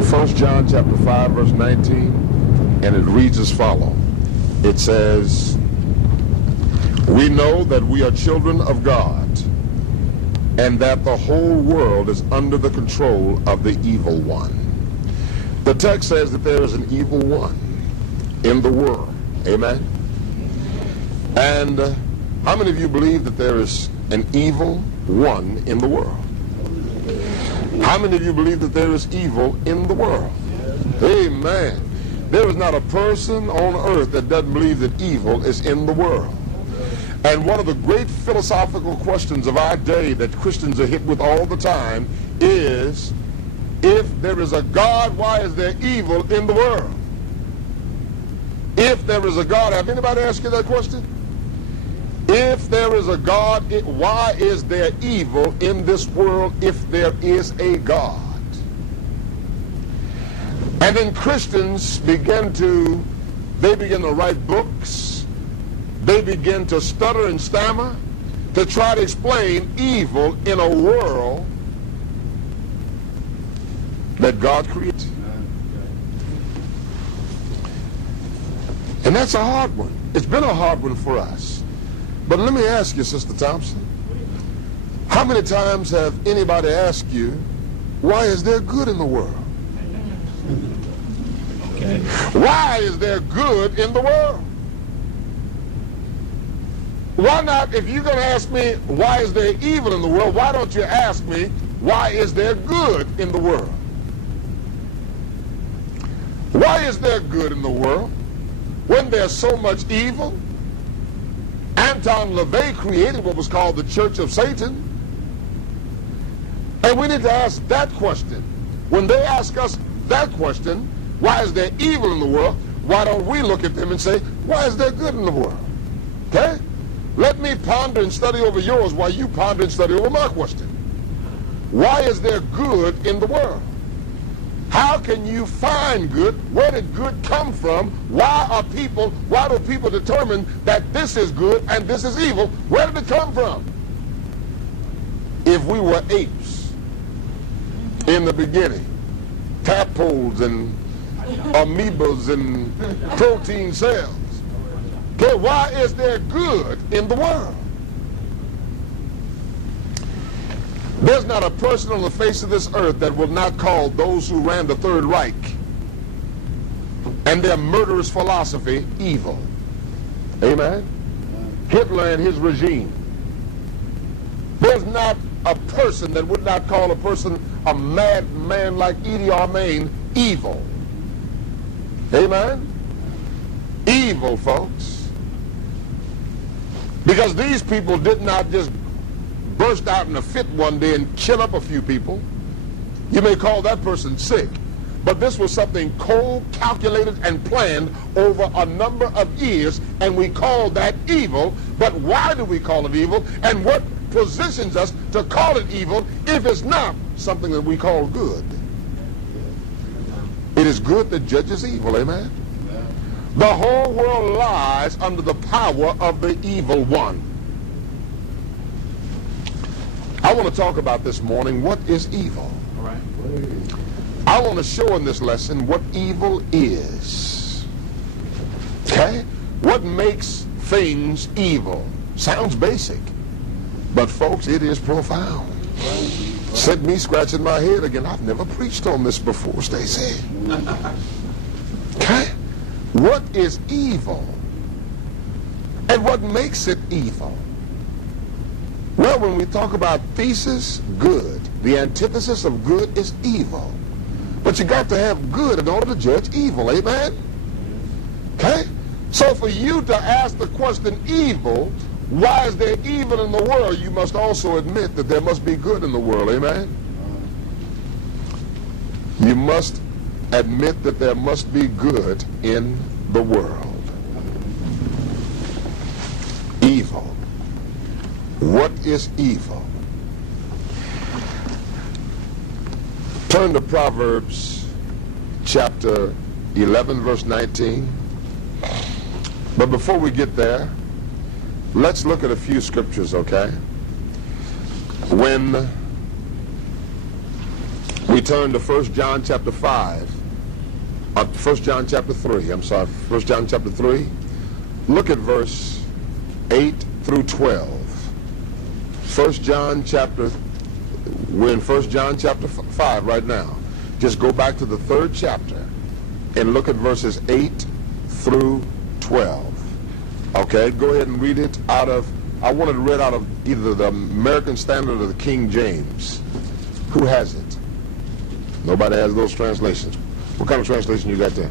1 John chapter 5 verse 19, and it reads as follows. It says, "We know that we are children of God, and that the whole world is under the control of the evil one." The text says that there is an evil one in the world. Amen? And how many of you believe that there is an evil one in the world? How many of you believe that there is evil in the world? Amen. There is not a person on earth that doesn't believe that evil is in the world. And one of the great philosophical questions of our day that Christians are hit with all the time is, if there is a God, why is there evil in the world? If there is a God, have anybody asked you that question? If there is a God, why is there evil in this world if there is a God? And then Christians begin to write books. They begin to stutter and stammer to try to explain evil in a world that God created. And that's a hard one. It's been a hard one for us. But let me ask you, Sister Thompson, how many times have anybody asked you, why is there good in the world? Okay. Why is there good in the world? Why not, if you're going to ask me, why is there evil in the world, why don't you ask me, why is there good in the world? Why is there good in the world when there's so much evil? Anton LaVey created what was called the Church of Satan. And we need to ask that question. When they ask us that question, why is there evil in the world, why don't we look at them and say, why is there good in the world? Okay? Let me ponder and study over yours while you ponder and study over my question. Why is there good in the world? How can you find good? Where did good come from? Why do people determine that this is good and this is evil? Where did it come from? If we were apes in the beginning, tadpoles and amoebas and protein cells, okay, why is there good in the world? There's not a person on the face of this earth that will not call those who ran the Third Reich and their murderous philosophy evil. Amen? Hitler and his regime. There's not a person that would not call a person, a madman like Idi Amin, evil. Amen? Evil, folks. Because these people did not just burst out in a fit one day and kill up a few people. You may call that person sick, but this was something cold, calculated, and planned over a number of years, and we call that evil. But why do we call it evil, and what positions us to call it evil if it's not something that we call good? It is good that judges evil, amen? The whole world lies under the power of the evil one. I want to talk about this morning, what is evil? All right. I want to show in this lesson what evil is. Okay? What makes things evil? Sounds basic, but folks, it is profound. Set me scratching my head again. I've never preached on this before, Stacy. Okay? What is evil? And what makes it evil? Well, when we talk about thesis, good. The antithesis of good is evil. But you got to have good in order to judge evil, amen? Okay? So for you to ask the question evil, why is there evil in the world, you must also admit that there must be good in the world, amen? You must admit that there must be good in the world. Evil. What is evil? Turn to Proverbs chapter 11, verse 19. But before we get there, let's look at a few scriptures, okay? When we turn to 1 John chapter 5, 1 John chapter 3, I'm sorry, 1 John chapter 3, look at verse 8 through 12. 1 John chapter, we're in 1 John chapter 5 right now. Just go back to the 3rd chapter and look at verses 8 through 12. Okay, go ahead and read it out of, I wanted to read out of either the American Standard or the King James. Who has it? Nobody has those translations. What kind of translation you got there?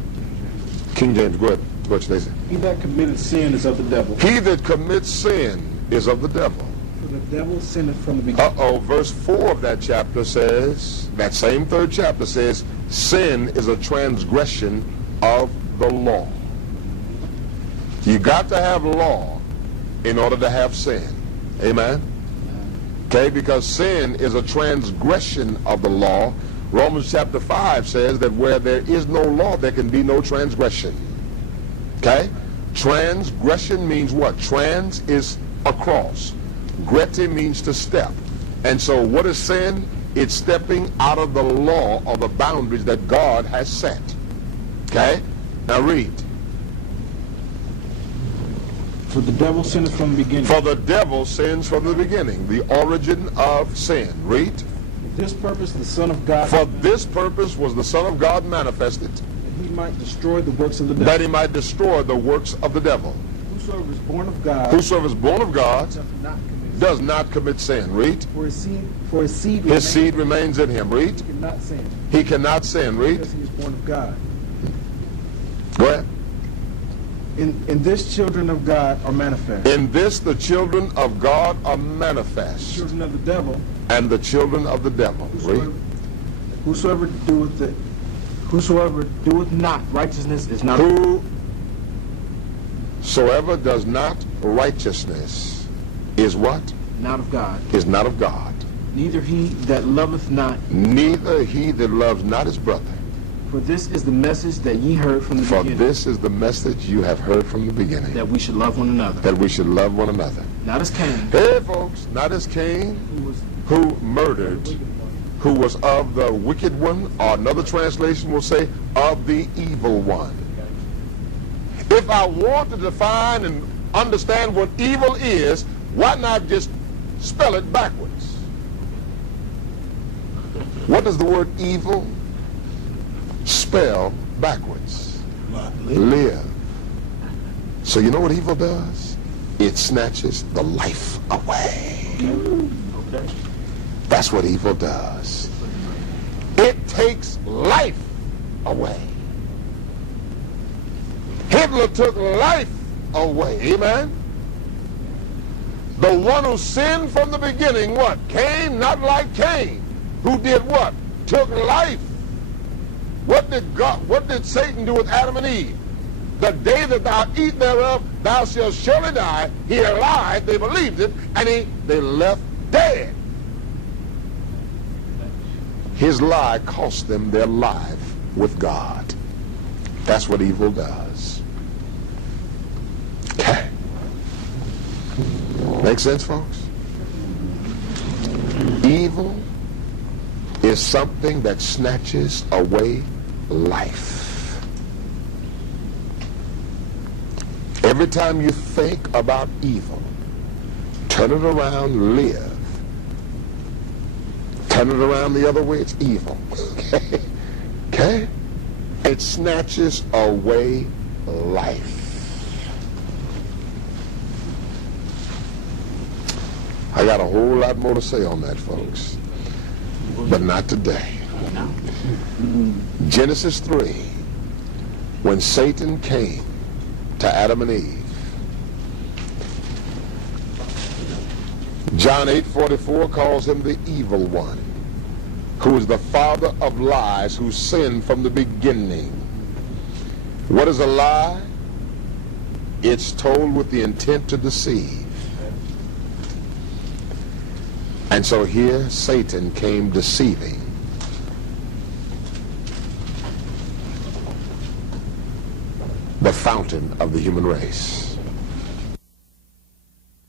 King James, go ahead. What they say? He that committeth sin is of the devil. He that commits sin is of the devil. For the devil sinneth from the beginning. Verse 4 of that chapter says, that same 3rd chapter says, sin is a transgression of the law. You got to have law in order to have sin. Amen? Okay, because sin is a transgression of the law. Romans chapter 5 says that where there is no law, there can be no transgression. Okay? Transgression means what? Trans is across. Grete means to step. And so what is sin? It's stepping out of the law or the boundaries that God has set. Okay? Now read. For the devil sinneth from the beginning. For the devil sins from the beginning, the origin of sin. Read. For this purpose the Son of God. For this purpose was the Son of God manifested. That he might destroy the works of the devil. That he might destroy the works of the devil. Whosoever is born of God. Whosoever is born of God does not commit sin. does not commit sin. Read. For his seed remains in him. Read. He cannot sin. He cannot sin. Read. Because he is born of God. Go ahead. In this children of God are manifest. In this the children of God are manifest. Children of the devil. And the children of the devil. Read. Whosoever doeth not righteousness is not. Whosoever does not righteousness is what? Not of God. Is not of God. Neither he that loveth not. Neither he that loves not his brother. For this is the message that ye heard from the beginning. For this is the message you have heard from the beginning. That we should love one another. That we should love one another. Not as Cain. Hey folks, not as Cain, who murdered, who was of the wicked one, or another translation will say, of the evil one. If I want to define and understand what evil is, why not just spell it backwards? What does the word evil spell backwards? Live. So you know what evil does? It snatches the life away. Okay. That's what evil does. It takes life away. Hitler took life away. Amen? The one who sinned from the beginning, what? Cain, not like Cain. Who did what? Took life. What did Satan do with Adam and Eve? The day that thou eat thereof, thou shalt surely die. He lied, they believed it, and they left dead. His lie cost them their life with God. That's what evil does. Okay. Make sense, folks? Evil is something that snatches away life. Every time you think about evil, turn it around, live. Turn it around the other way, it's evil. Okay? Okay? It snatches away life. I got a whole lot more to say on that, folks. But not today. Genesis 3, when Satan came to Adam and Eve. John 8:44 calls him the evil one, who is the father of lies, who sinned from the beginning. What is a lie? It's told with the intent to deceive. And so here Satan came deceiving. The fountain of the human race.